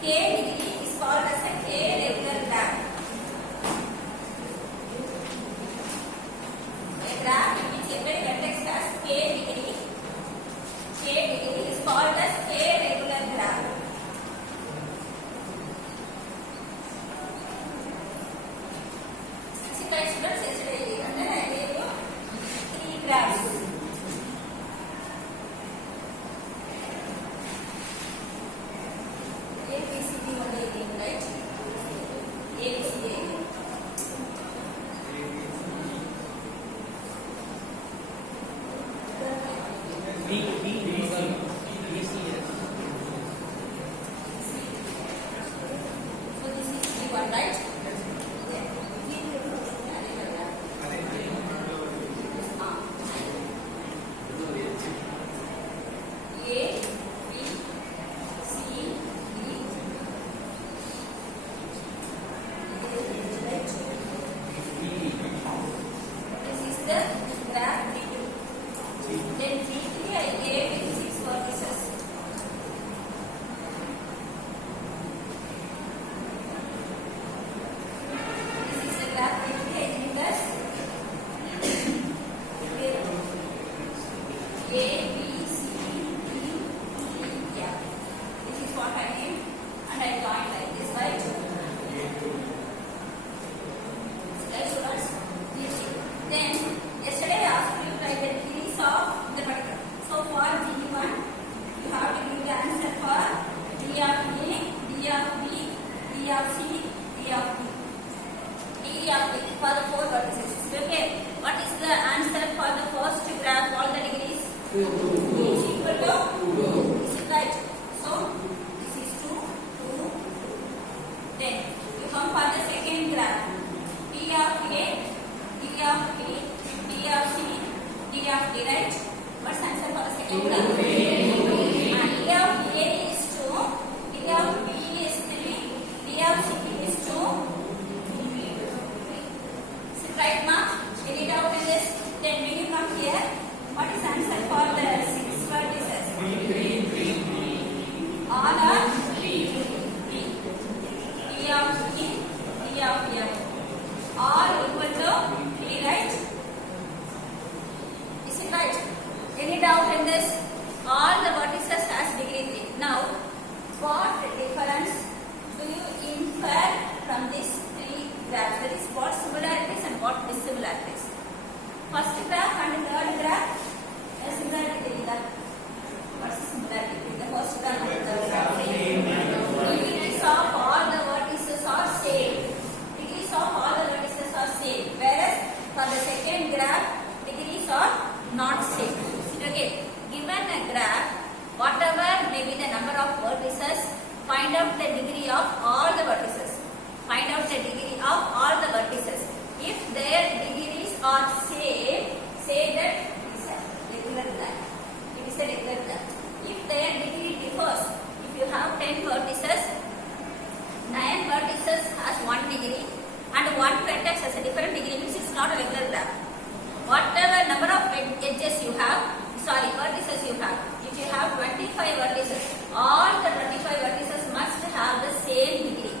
K degree is called as a K regular graph. A graph in which every vertex has K degree. K degree is called as K regular graph. Students, yesterday I gave you 3 graphs. A, B, C, D one day again, right? A, B, C, D again. So this is D1, right? For the 4 vertices. Okay. What is the answer for the first graph? All the degrees? 2 is equal to 2. Is it right? So this is 2, 2, 10. You come for the second graph. D of A, D of B, D of C, D of D, right? What's the answer for the second graph? And D of A is 2, D of B is 3, D of C is 2. Right, ma? Get it out in this. Then when you come here, what is the answer for the 6 vertices? All are D of E, D of F. All equal to D, right? Is it right? Get it out in this. All the vertices has degree 3. Now, what difference do you infer from this? Graphs. That is what similarities and what dissimilarities. First graph and third graph, a similarity. What is similarity? The first graph and third graph. Degrees of all the vertices are same. Degrees of all the vertices are same. Whereas for the second graph, degrees are not same. Okay. Given a graph, whatever may be the number of vertices, find out the degree of all the vertices. Find out the degree of all the vertices. If their degrees are same, say that it is a regular graph. It is a regular graph. If their degree differs, if you have 10 vertices, 9 vertices has 1 degree and 1 vertex has a different degree, means it is not a regular graph. Whatever number of edges you have, vertices you have, if you have 25 vertices, all the 25 vertices must have the same degree.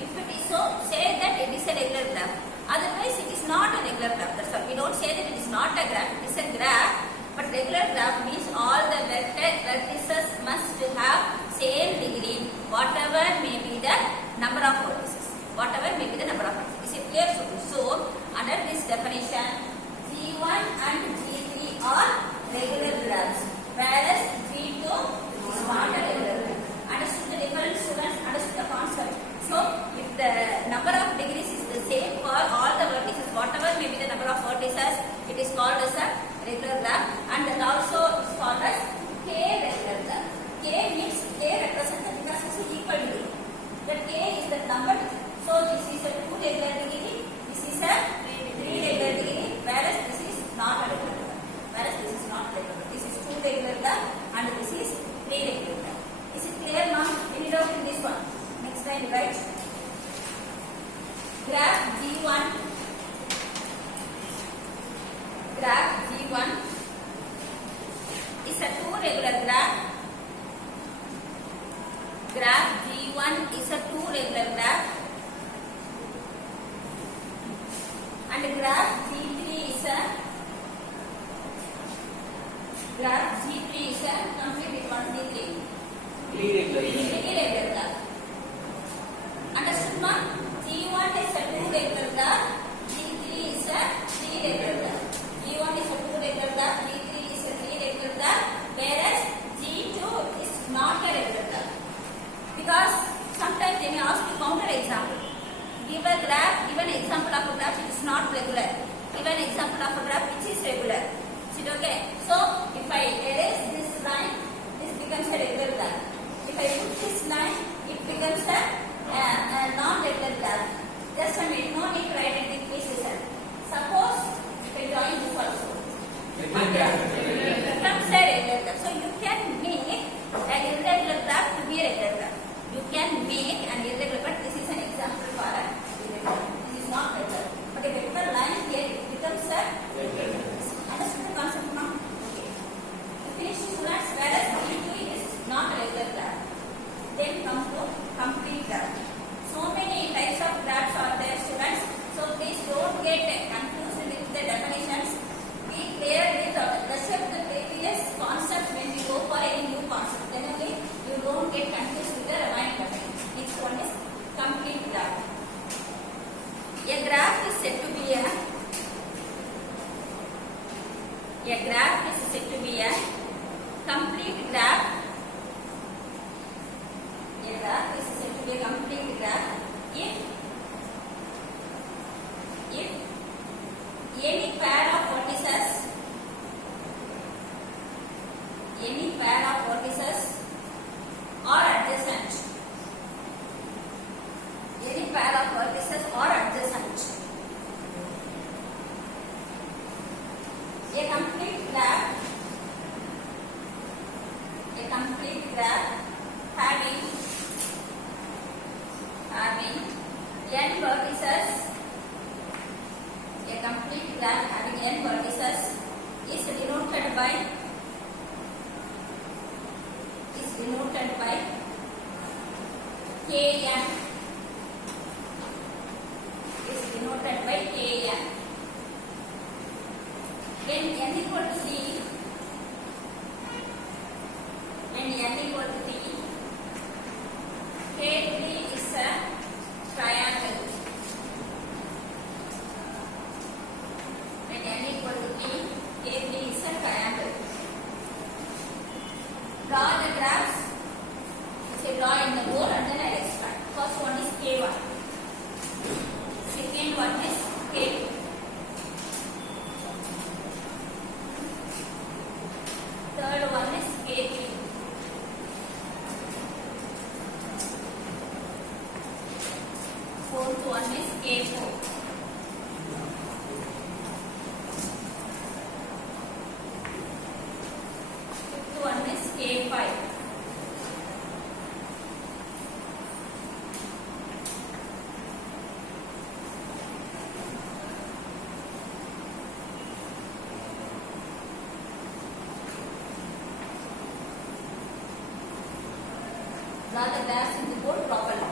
If it is so, say that it is a regular graph. Otherwise, it is not a regular graph. That's why we don't say that it is not a graph. It is a graph. But regular graph means all the vertices must have same degree, whatever may be the number of vertices. Whatever may be the number of vertices. Is it clear? So, under this definition, G1 and G3 are regular graphs, whereas G2 is not a regular graph. Understood the difference, students? Understood the concept? So, if the number of degrees is the same for all the vertices, whatever may be the number of vertices, it is called as a regular graph, and that also is called as K regular graph. K means K represents the difference is equal degree. The K is the number. So, this is a 2 regular degree, this is a 3 regular degree, whereas this is not a regular graph. Whereas this is not regular graph. This is 2 regular graph and this is 3 regular graph. Is it clear, ma'am? Any doubt in this one? Next time, right? Graph G1. Graph G1 is a 2 regular graph. Graph G1 G1 is a two regular graph and graph G3 is a complete one G3. Irregular graph. Understood, ma? G1 is a two regular graph, G3 is a three regular graph. G1 is a two regular graph, G3 is a three regular graph, whereas G2 is not a regular graph. Because sometimes they may ask you counter example. Give a graph, give an example of a graph which is not regular. Give an example of a graph which is regular. Is it okay? So, if I erase this line, this becomes a regular graph. If I put this line, it becomes a non-regular graph. Just a minute, no need to write anything, please listen. Suppose, if I join this also. Becomes a regular graph. So, you can make an irregular graph to be a regular graph. You can make an irregular, but this is an example for a irregular. This is not regular. But if I put a line here, it becomes a regular. Understood the concept now? Okay. To finish this students, whereas G2 is not a regular graph. Then come to complete graph. So many types of graphs are there, students. So please don't get confused with the definitions. Be clear with the rest of the previous concepts when we go for any new concept. Then only you don't get confused with the remaining definitions. Next one is complete graph. A graph is said to be a complete graph. A graph is said to be a complete graph if any pair of vertices are adjacent. Any pair of vertices are adjacent. A complete graph having n vertices. A complete graph having n vertices is denoted by Kn. Is denoted by Kn. When n equal to 3, K3 is a triangle. When n equal to 3, K3 is a triangle. Draw the graphs. So draw in the board and then I'll extract. First one is K1. Second one is K2. Third one is K3. Fourth one is K4. Fifth one is K5. Draw the graphs in the board properly.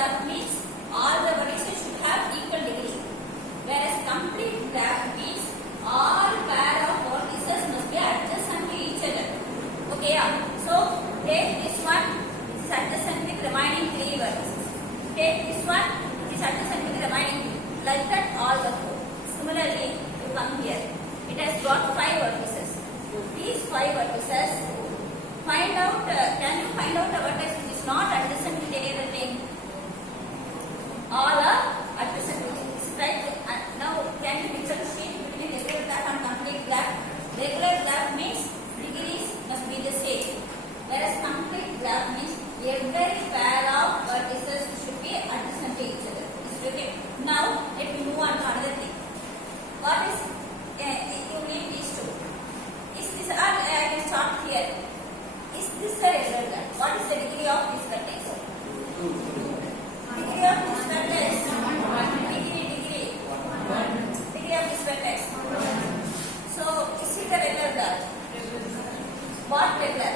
graph means all the vertices should have equal degree. Whereas complete graph means all pair of vertices must be adjacent to each other. Okay, so take this one, it is adjacent with remaining 3 vertices. Take this one, it is adjacent with remaining 3. Like that all the 4. Similarly, you come here. It has got 5 vertices. These 5 vertices, find out, can you find out a vertex which is not adjacent with any other thing? All are adjacent with it. Right? Now, can you differentiate between regular graph and complete graph? Regular graph means degrees must be the same. Whereas complete graph means every pair of vertices should be adjacent to each other. Is it okay? Now, let me move on to another thing. What is, you need these two. Is this, I will start here. Is this a regular graph? What is the degree of this vertex? Degree of this vertex. Degree of this vertex. So, is it a regular graph? What regular?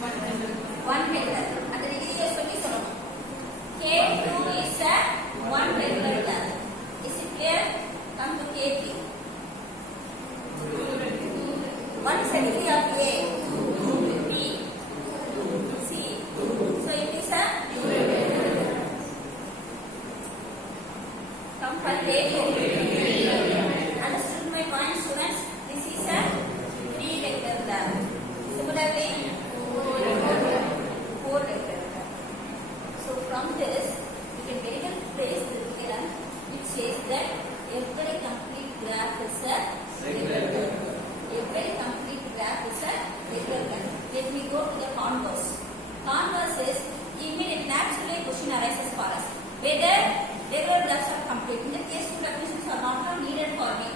One regular. And the degree is what is it? K2 is a one regular graph. Is it clear? Come to K3. What is the degree of A? B, C. So it is a come for A2. Understood my point, students? This is a 3 regular graph. Similarly, 4 regular graph. So from this, we can very well place the theorem which says that every complete graph is a regular graph. Every complete graph is a regular graph. Let me go to the converse. Converse is, immediate naturally question arises for us. Whether regular graphs are complete. In the case, two definitions are not needed for me.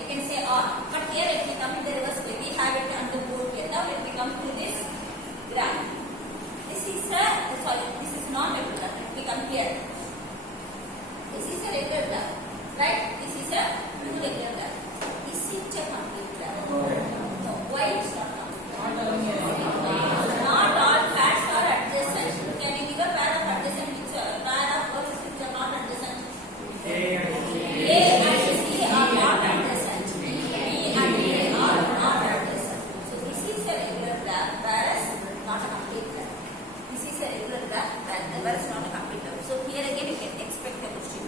I can say or, but here let me come in the reverse way. We have it on the board here. Now let me come to this graph. This is a, sorry, this is not a regular graph. Let me come here. This is a regular graph. Right? This is a regular graph. Is it a complete graph? No. Why it's not complete? Not all pairs are adjacent. Can you give a pair of adjacent which are pair of vertices which are not adjacent? A and C are not adjacent. B and A are not adjacent. So this is a regular graph whereas not a complete graph. This is a regular graph whereas not a complete graph. So here again you can expect a question.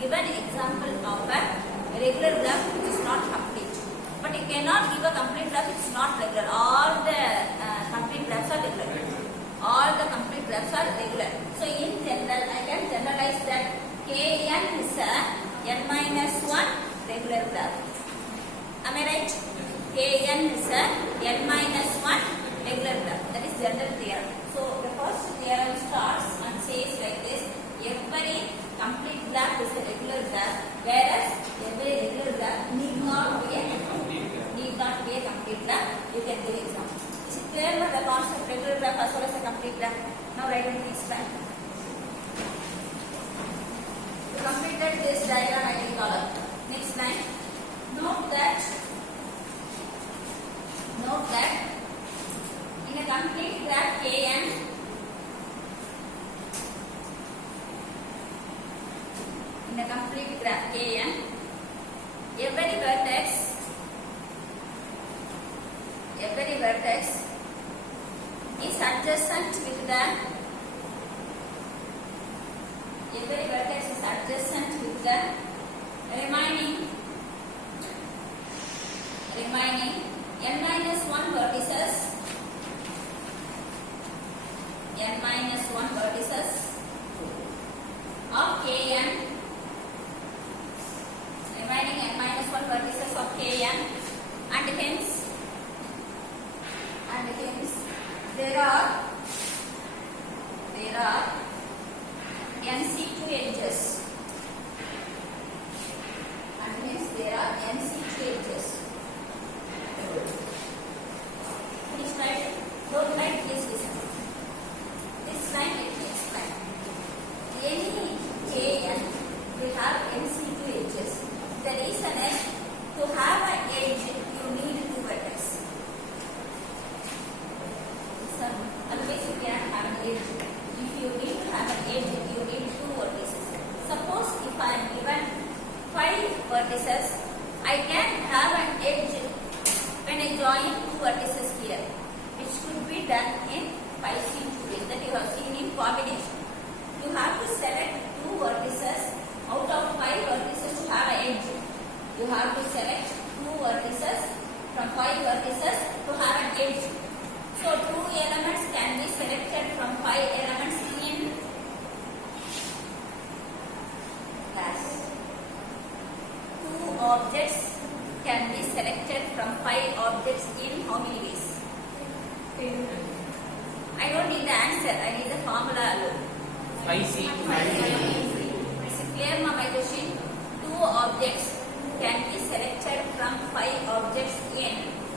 Give an example of a regular graph which is not complete. But you cannot give a complete graph which is not regular. All the complete graphs are regular. All the complete graphs are regular. So in general, I can generalize that Kn is a n-1 regular graph. Am I right? Kn is a n-1 regular graph. That is general theorem. So the first theorem starts and says like this. Every complete graph is a regular graph, whereas every regular graph need not be a complete graph. You can give example. Is it clear about the concept of regular graph as well as a complete graph? Now write in this time. To completed this diagram, I will call up. Next line. Note that in a complete graph Kn, in a complete graph Kn, every vertex is adjacent with the remaining n-1 vertices of Kn, remaining n-1 vertices of Kn, and hence there are NC2 edges, and hence there are NC2 edges. Please write, don't write, please listen. This line let me explain. Any Kn will have NC2 edges. The reason is, to have an edge you need 2 vertices. Otherwise you cannot have an edge. If you need to have an edge, you need combination. You have to select 2 vertices out of 5 vertices to have an edge. You have to select 2 vertices from 5 vertices to have an edge. So 2 elements can be selected from 5 elements in class. 2 objects can be selected from 5 objects in how many ways? I don't need the answer, I need the formula alone. 5C. Is it clear now my question? 2 objects can be selected from 5 objects in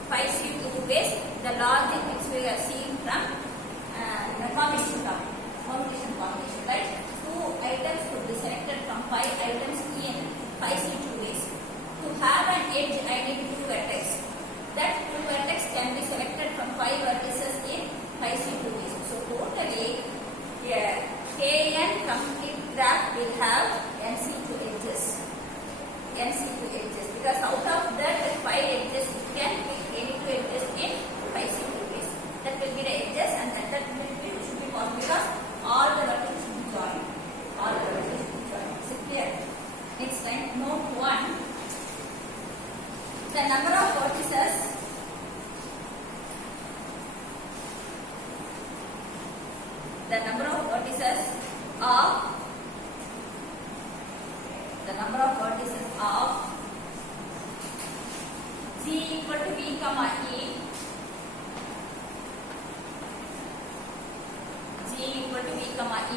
5C2 ways. The logic which we are seeing from the combination topic. Combination, right? 2 items could be selected from 5 items in 5C2 ways. To have an edge, I need 2 vertices. That 2 vertices can be selected from 5 vertices in 5C2 ways. So totally, Kn complete graph will have NC2 edges. NC2 edges. Because out of that 5 edges, you can pick any 2 edges in 5C2 ways. That will be the edges, and that should be possible because all the vertices should be joined. All the vertices should be joined. Is it clear? Next time, note 1. The number of vertices of G equal to V comma E, G equal to V comma E,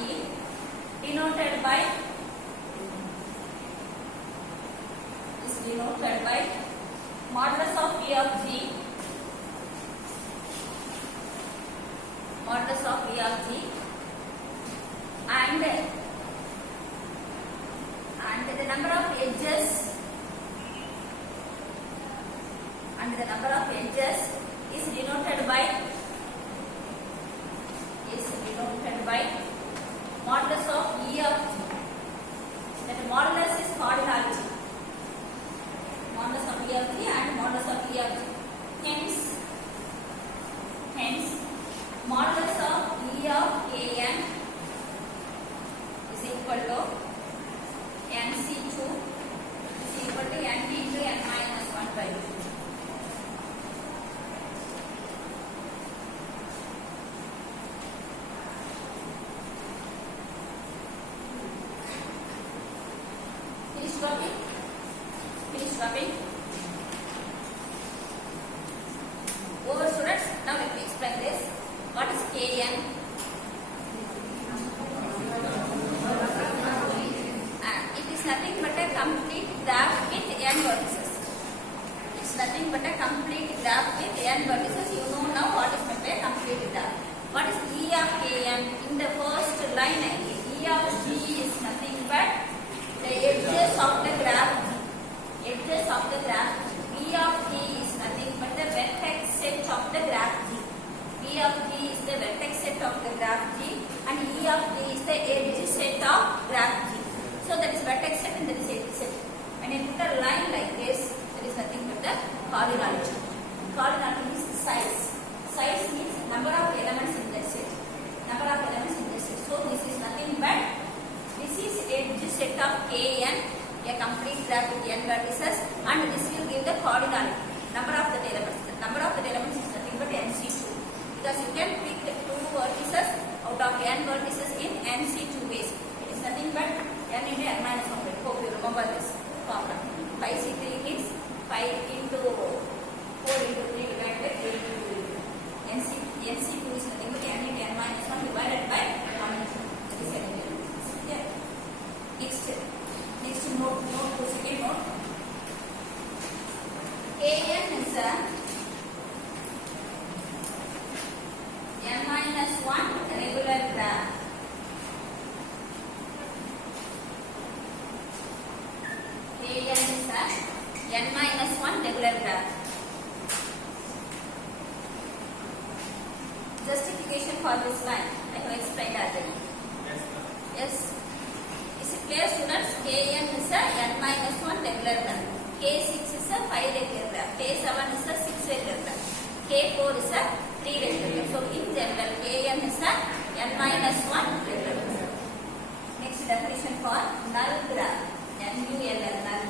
denoted by modulus of V of G, modulus of V of G, and the number of edges, is denoted by modulus of E of G. That modulus is cardinality. Modulus of E of G and modulus of E of G. Hence, modulus of E of Kn is equal to NC2 is equal to NP into N minus 1 by 2. Finish copying. Over students, now let me explain this. What is Kn? It is nothing but a complete graph with n vertices. It's nothing but a complete graph with n vertices. You know now what is meant by a complete graph. What is E of Kn? In the first line, E of G is nothing but the edges of the graph. Edges of the graph. V of G is nothing but the vertex set of the graph G. V of G is the vertex set of the graph G, and E of G is the edge set of graph G. So that is vertex set and that is edge set. When you put a line like this, that is nothing but the cardinality. Cardinality means size. Size means number of elements in the set. Number of elements in the set. So this is nothing but this is edge set of Kn, a complete graph with n vertices, and this will give the cardinality. Number of the elements. The number of the elements is nothing but NC2. Because you can pick 2 vertices out of n vertices in NC2 ways. It is nothing but n into n minus 1. Hope you remember this formula. 5C3 is 5 into 4 into 3 divided by 3 into 2. NC2 is nothing but n into n minus 1 divided by 1. This is n. Yeah. Next note, second note. Kn is a n minus 1 regular graph. Kn is a n minus 1 regular graph. Justification for this line I have explained already. Yes. Is it clear, students? Kn is a n minus 1 regular graph. K6 is a 5 regular graph. K7 is a 6 regular graph. K4 is a 3 regular graph. So in general, Kn is a n minus 1 definition for null graph. NULL, null